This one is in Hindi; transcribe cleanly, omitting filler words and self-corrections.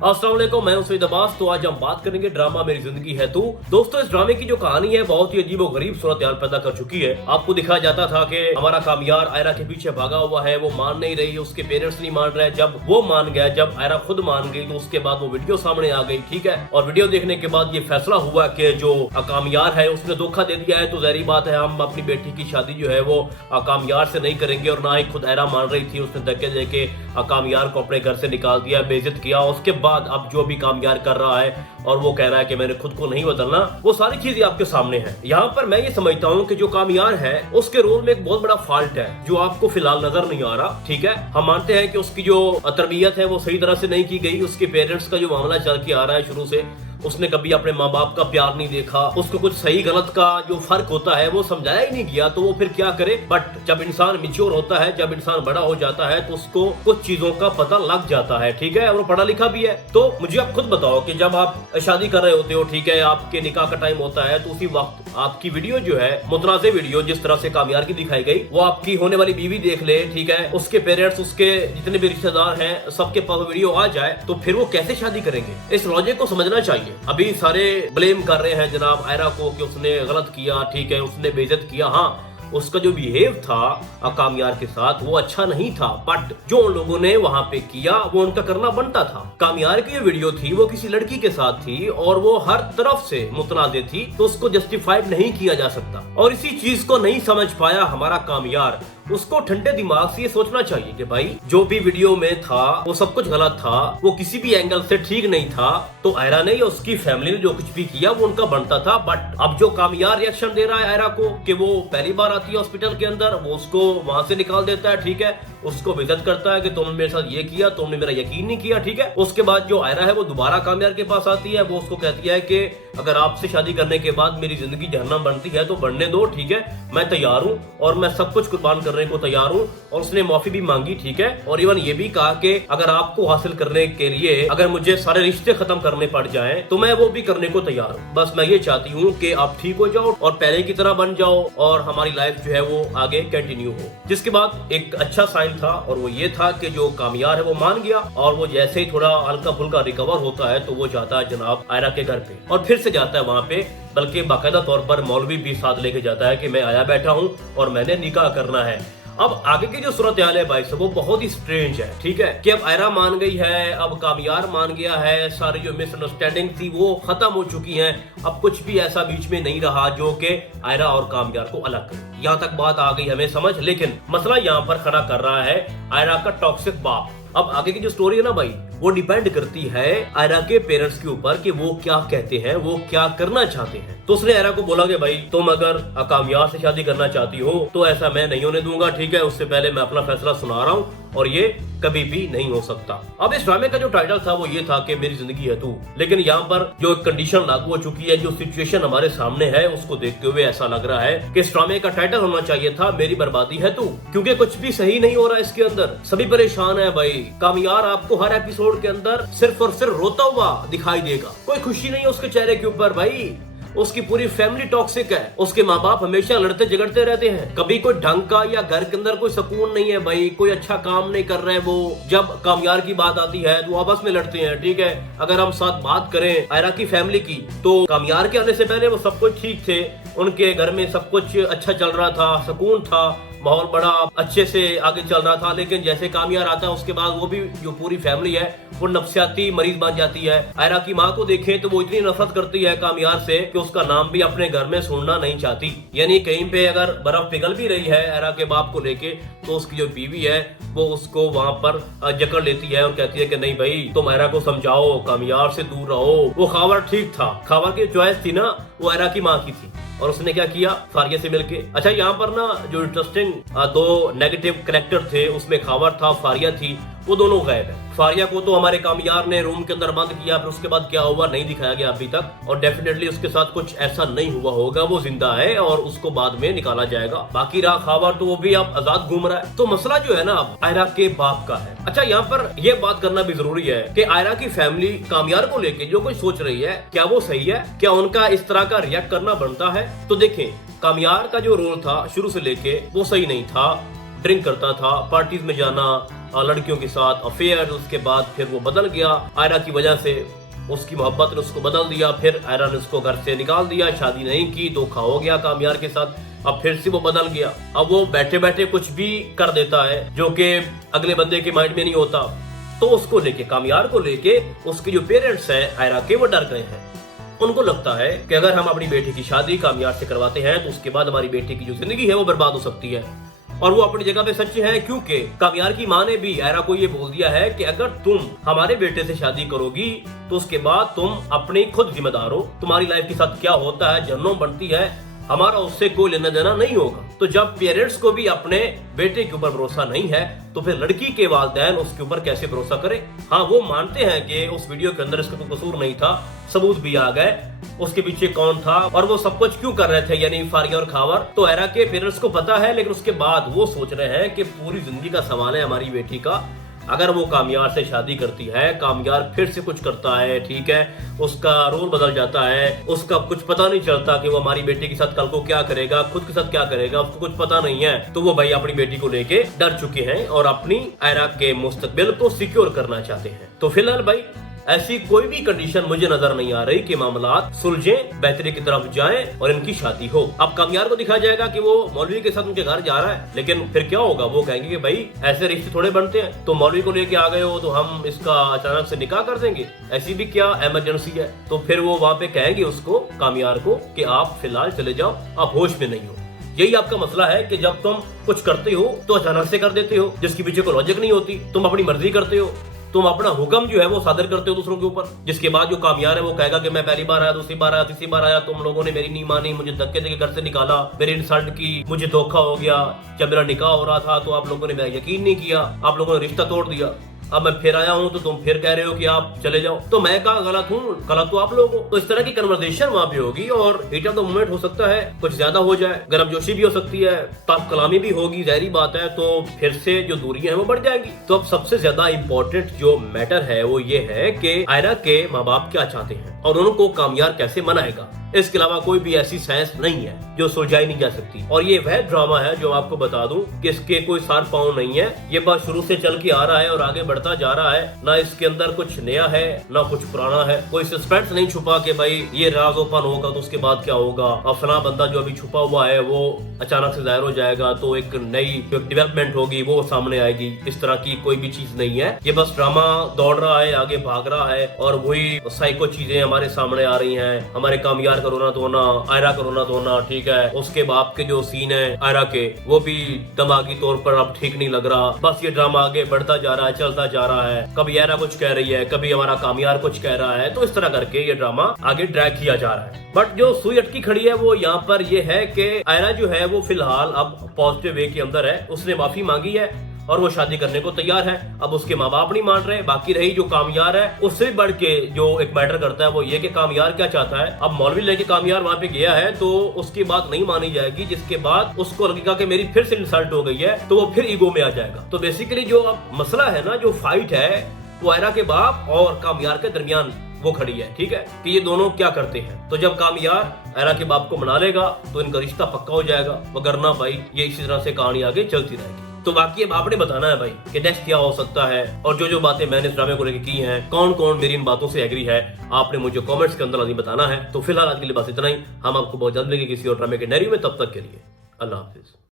अस्सलाम वालेकुम, मैं हूं सईद अब्बास। तो आज हम बात करेंगे ड्रामा मेरी जिंदगी है तू। दोस्तों, इस ड्रामे की जो कहानी है बहुत ही अजीब और गरीब सूरत हाल पैदा कर चुकी है। आपको दिखाया जाता था कि हमारा कामयार आयरा के पीछे भागा हुआ है, वो मान नहीं रही है, उसके पेरेंट्स नहीं मान रहे। जब वो मान गया, जब आयरा खुद मान गई, तो उसके बाद वो वीडियो सामने आ गई, ठीक है। और वीडियो देखने के बाद ये फैसला हुआ कि जो कामयार है उसने धोखा दे दिया है, तो जहरी बात है हम अपनी बेटी की शादी जो है वो कामयार से नहीं करेंगे। और ना ही खुद आयरा मान रही थी, उसने धक्के देके कामयार को अपने घर से निकाल दिया, बेइज्जत किया। उसके बाद अब जो भी कामयार कर रहा है और वो कह रहा है कि मैंने खुद को नहीं बदलना, वो सारी चीजें आपके सामने हैं। यहाँ पर मैं ये समझता हूँ कि जो कामयार है उसके रोल में एक बहुत बड़ा फॉल्ट है जो आपको फिलहाल नजर नहीं आ रहा, ठीक है। हम मानते हैं कि उसकी जो तरबियत है वो सही तरह से नहीं की गई। उसके पेरेंट्स का जो मामला चल के आ रहा है शुरू से, उसने कभी अपने माँ बाप का प्यार नहीं देखा, उसको कुछ सही गलत का जो फर्क होता है वो समझाया ही नहीं गया, तो वो फिर क्या करे। बट जब इंसान मैच्योर होता है, जब इंसान बड़ा हो जाता है, तो उसको कुछ चीजों का पता लग जाता है, ठीक है। और वो पढ़ा लिखा भी है। तो मुझे आप खुद बताओ कि जब आप शादी कर रहे होते हो, ठीक है, आपके निकाह का टाइम होता है, तो उसी वक्त आपकी वीडियो जो है, मुतनाज़े वीडियो जिस तरह से कामयार की दिखाई गई, वो आपकी होने वाली बीवी देख ले, ठीक है, उसके पेरेंट्स, उसके जितने भी रिश्तेदार हैं, सबके पास वीडियो आ जाए, तो फिर वो कैसे शादी करेंगे? इस लॉजिक को समझना चाहिए। अभी सारे ब्लेम कर रहे हैं जनाब आयरा को कि उसने गलत किया, ठीक है, उसने बेइज्जत किया। हाँ, उसका जो बिहेव था कामयार के साथ वो अच्छा नहीं था, बट जो उन लोगों ने वहां पे किया वो उनका करना बनता था। कामयार की जो वीडियो थी वो किसी लड़की के साथ थी और वो हर तरफ से मुतनाज़े थी, तो उसको जस्टिफाइड नहीं किया जा सकता। और इसी चीज को नहीं समझ पाया हमारा कामयार। उसको ठंडे दिमाग से ये सोचना चाहिए कि भाई जो भी वीडियो में था वो सब कुछ गलत था, वो किसी भी एंगल से ठीक नहीं था। तो आयरा ने या उसकी फैमिली ने जो कुछ भी किया वो उनका बनता था। बट अब जो कामयार रिएक्शन दे रहा है आयरा को कि वो पहली बार आती है हॉस्पिटल के अंदर, वो उसको वहां से निकाल देता है, ठीक है, उसको बेइज्जत करता है कि तुमने मेरे साथ ये किया, तुमने मेरा यकीन नहीं किया, ठीक है। उसके बाद जो आयरा है वो दोबारा कामयार के पास आती है, वो उसको कहती है कि अगर आपसे शादी करने के बाद मेरी जिंदगी जहन्नम बनती है तो बनने दो, ठीक है, मैं तैयार हूँ और मैं सब कुछ कुर्बान करने को तैयार हूँ। और उसने माफी भी मांगी, ठीक है, और इवन ये भी कहा कि अगर आपको हासिल करने के लिए अगर मुझे सारे रिश्ते खत्म करने पड़ जाएं तो मैं वो भी करने को तैयार हूँ। बस मैं ये चाहती हूँ कि आप ठीक हो जाओ और पहले की तरह बन जाओ और हमारी लाइफ जो है वो आगे कंटिन्यू हो। जिसके बाद एक अच्छा साइन था और वो ये था कि जो कामयार है वो मान गया और वो जैसे ही थोड़ा हल्का फुल्का रिकवर होता है तो वो जाता है जनाब आयरा के घर पे और फिर से जाता है वहाँ पे, बल्कि बाकायदा तौर पर मौलवी भी साथ लेके जाता है कि मैं आया बैठा हूँ और मैंने निकाह करना है। अब आगे की जो सूरत हाल है भाई साहब वो बहुत ही स्ट्रेंज है, ठीक है, कि अब आयरा मान गई है, अब कामयार मान गया है, सारी जो मिसअंडरस्टैंडिंग थी वो खत्म हो चुकी है। अब कुछ भी ऐसा बीच में नहीं रहा जो कि आयरा और कामयार को अलग करे। यहाँ तक बात आ गई हमें समझ, लेकिन मसला यहाँ पर खड़ा कर रहा है आयरा का टॉक्सिक बाप। अब आगे की जो स्टोरी है ना भाई, वो डिपेंड करती है आयरा के पेरेंट्स के ऊपर कि वो क्या कहते हैं, वो क्या करना चाहते हैं। तो उसने आयरा को बोला कि भाई तुम अगर कामयार से शादी करना चाहती हो तो ऐसा मैं नहीं होने दूंगा, ठीक है, उससे पहले मैं अपना फैसला सुना रहा हूँ और ये कभी भी नहीं हो सकता। अब इस ड्रामे का जो टाइटल था वो ये था कि मेरी जिंदगी है तू, लेकिन यहाँ पर जो कंडीशन लागू हो चुकी है, जो सिचुएशन हमारे सामने है, उसको देखते हुए ऐसा लग रहा है कि इस ड्रामे का टाइटल होना चाहिए था मेरी बर्बादी है तू, क्योंकि कुछ भी सही नहीं हो रहा है इसके अंदर। सभी परेशान है भाई। कामयार आपको हर एपिसोड के अंदर सिर्फ और सिर्फ रोता हुआ दिखाई देगा, कोई खुशी नहीं है उसके चेहरे के ऊपर भाई। उसकी पूरी फैमिली टॉक्सिक है, उसके माँ बाप हमेशा लड़ते झगड़ते रहते हैं, कभी कोई ढंग का या घर के अंदर कोई सुकून नहीं है भाई, कोई अच्छा काम नहीं कर रहे हैं वो। जब कामयार की बात आती है तो आपस में लड़ते हैं, ठीक है। अगर हम साथ बात करें आयरा की फैमिली की, तो कामयार के आने से पहले वो सब कुछ ठीक थे, उनके घर में सब कुछ अच्छा चल रहा था, सुकून था, माहौल बड़ा अच्छे से आगे चल रहा था। लेकिन जैसे कामयार आता है उसके बाद वो भी जो पूरी फैमिली है वो नफसियाती मरीज बन जाती है। आयरा की माँ को देखें तो वो इतनी नफरत करती है कामयार से कि उसका नाम भी अपने घर में सुनना नहीं चाहती। यानी कहीं पे अगर बर्फ पिघल भी रही है आयरा के बाप को लेके, तो उसकी जो बीवी है वो उसको वहाँ पर जकड़ लेती है और कहती है कि नहीं भाई तुम आयरा को समझाओ, कामयार से दूर रहो। वो खावर ठीक था, खावर की चॉइस थी ना वो आयरा की माँ की थी, और उसने क्या किया, फारिया से मिलके। अच्छा, यहाँ पर ना जो इंटरेस्टिंग दो नेगेटिव कैरेक्टर थे उसमें खावर था, फारिया थी, वो दोनों गायब है। फारिया को तो हमारे कामयार ने रूम के अंदर बंद किया, फिर उसके बाद क्या हुआ नहीं दिखाया गया अभी तक, और डेफिनेटली उसके साथ कुछ ऐसा नहीं हुआ होगा, वो जिंदा है और उसको बाद में निकाला जाएगा। बाकी रहा खावर तो वो भी अब आजाद घूम रहा है। तो मसला जो है ना अब आयरा के बाप का है। अच्छा, यहाँ पर यह बात करना भी जरूरी है कि आयरा की फैमिली कामयार को लेके जो कुछ सोच रही है, क्या वो सही है? क्या उनका इस तरह का रिएक्ट करना बनता है? तो देखें, कामयार का जो रोल था शुरू से लेके वो सही नहीं था। ड्रिंक करता था, पार्टीज में जाना, लड़कियों के साथ अफेयर। उसके बाद फिर वो बदल गया आयरा की वजह से, उसकी मोहब्बत ने उसको बदल दिया। फिर आयरा ने उसको घर से निकाल दिया, शादी नहीं की, धोखा हो गया कामयार के साथ। अब फिर से वो बदल गया। अब वो बैठे बैठे कुछ भी कर देता है जो कि अगले बंदे के माइंड में नहीं होता। तो उसको लेके, कामयार को लेके, उसके जो पेरेंट्स हैं आयरा के, वो डर गए हैं। उनको लगता है कि अगर हम अपनी बेटी की शादी कामयार से करवाते हैं तो उसके बाद हमारी बेटी की जो जिंदगी है वो बर्बाद हो सकती है। और वो अपनी जगह पे सच्चे हैं, क्योंकि कामयार की माँ ने भी आयरा को ये बोल दिया है कि अगर तुम हमारे बेटे से शादी करोगी तो उसके बाद तुम अपनी खुद जिम्मेदार हो। तुम्हारी लाइफ के साथ क्या होता है, जहन्नुम बनती है, हमारा उससे कोई लेना देना नहीं होगा। तो जब पेरेंट्स को भी अपने बेटे के ऊपर भरोसा नहीं है तो फिर लड़की के वालिदैन उसके ऊपर कैसे भरोसा करें। हाँ, वो मानते हैं कि उस वीडियो के अंदर इसका कोई कसूर नहीं था, सबूत भी आ गए, उसके पीछे कौन था और वो सब कुछ क्यों कर रहे थे, यानी फारिया और खावर। तो आयरा के पेरेंट्स को पता है, लेकिन उसके बाद वो सोच रहे हैं कि पूरी जिंदगी का सवाल है हमारी बेटी का। अगर वो कामयार से शादी करती है, कामयार फिर से कुछ करता है, ठीक है, उसका रोल बदल जाता है, उसका कुछ पता नहीं चलता कि वो हमारी बेटी के साथ कल को क्या करेगा, खुद के साथ क्या करेगा, उसको कुछ पता नहीं है, तो वो भाई अपनी बेटी को लेके डर चुके हैं और अपनी आयरा के मुस्तकबिल को सिक्योर करना चाहते हैं। तो फिलहाल भाई ऐसी कोई भी कंडीशन मुझे नजर नहीं आ रही कि मामलात सुलझे, बेहतरी की तरफ जाएं और इनकी शादी हो। अब कामयार को दिखाया जाएगा कि वो मौलवी के साथ उनके घर जा रहा है, लेकिन फिर क्या होगा, वो कहेंगे कि भाई ऐसे रिश्ते थोड़े बनते हैं, तो मौलवी को लेके आ गए हो तो हम इसका अचानक से निकाह कर देंगे, ऐसी भी क्या इमरजेंसी है। तो फिर वो वहां पे कहेंगे उसको, कामयार को, कि आप फिलहाल चले जाओ, आप होश में नहीं हो। यही आपका मसला है कि जब तुम कुछ करते हो तो अचानक से कर देते हो, जिसके पीछे कोई लॉजिक नहीं होती, तुम अपनी मर्जी करते हो, तुम अपना हुक्म जो है वो सादर करते हो दूसरों के ऊपर। जिसके बाद जो कामयार है वो कहेगा कि मैं पहली बार आया, दूसरी बार आया, तीसरी बार आया, तुम लोगों ने मेरी नहीं मानी, मुझे धक्के देके घर से निकाला, मेरी इंसल्ट की, मुझे धोखा हो गया, जब मेरा निकाह हो रहा था तो आप लोगों ने मेरा यकीन नहीं किया, आप लोगों ने रिश्ता तोड़ दिया, अब मैं फिर आया हूं तो तुम फिर कह रहे हो कि आप चले जाओ, तो मैं कहाँ गलत हूँ, गलत तो आप लोग हो। तो इस तरह की कन्वर्सेशन वहां पे होगी और हीट ऑफ द मोमेंट हो सकता है कुछ ज्यादा हो जाए, गर्मजोशी भी हो सकती है, ताप कलामी भी होगी, जाहिर बात है। तो फिर से जो दूरियां हैं वो बढ़ जाएंगी। तो अब सबसे ज्यादा इंपॉर्टेंट जो मैटर है वो ये है कि आयरा के माँ बाप क्या चाहते हैं और उनको कामयार कैसे मनाएगा। इसके अलावा कोई भी ऐसी साइंस नहीं है जो सुलझाई नहीं जा सकती। और ये वह ड्रामा है जो आपको बता दूं कि इसके कोई सार पाँव नहीं है, ये बस शुरू से चल के आ रहा है और आगे बढ़ता जा रहा है। ना इसके अंदर कुछ नया है ना कुछ पुराना है, कोई सस्पेंस नहीं छुपा कि भाई ये राज ओपन होगा तो उसके बाद क्या होगा, और फला बंदा जो अभी छुपा हुआ है वो अचानक से जाहिर हो जाएगा तो एक नई जो डेवलपमेंट होगी वो सामने आएगी। इस तरह की कोई भी चीज नहीं है, ये बस ड्रामा दौड़ रहा है, आगे भाग रहा है और वही साइको चीजें हमारे सामने आ रही हैं। हमारे कामयार का रोना धोना, आयरा का रोना धोना, ठीक है, उसके बाप के जो सीन है आयरा के, वो भी दिमागी तौर पर अब ठीक नहीं लग रहा। बस ये ड्रामा आगे बढ़ता जा रहा है, चलता जा रहा है, कभी आयरा कुछ कह रही है, कभी हमारा कामयार कुछ कह रहा है, तो इस तरह करके ये ड्रामा आगे ड्रैग किया जा रहा है। बट जो सुई अटकी खड़ी है वो यहाँ पर ये है कि आयरा जो है वो फिलहाल अब पॉजिटिव वे के अंदर है, उसने माफी मांगी है और वो शादी करने को तैयार है। अब उसके माँ बाप नहीं मान रहे। बाकी रही जो कामयार है, उससे भी बढ़ के जो एक मैटर करता है वो ये कि कामयार क्या चाहता है। अब मौलवी लेके कामयार वहां पे गया है तो उसकी बात नहीं मानी जाएगी, जिसके बाद उसको लगेगा कि मेरी फिर से इंसल्ट हो गई है, तो वो फिर ईगो में आ जाएगा। तो बेसिकली जो अब मसला है ना, जो फाइट है वो आयरा के बाप और कामयार के दरमियान वो खड़ी है, ठीक है, कि ये दोनों क्या करते हैं। तो जब कामयार आयरा के बाप को मना लेगा तो इनका रिश्ता पक्का हो जाएगा, वगरना भाई ये इसी तरह से कहानी आगे चलती रहेगी। तो बाकी अब आपने बताना है भाई कि नेक्स्ट क्या हो सकता है, और जो जो बातें मैंने इस ड्रामे को लेकर की हैं, कौन कौन मेरी इन बातों से एग्री है, आपने मुझे कमेंट्स के अंदर लाजमी बताना है। तो फिलहाल आज के लिए बस इतना ही, हम आपको बहुत जल्द मिलेंगे किसी और ड्रामे के नैरियो में। तब तक के लिए अल्लाह हाफिज।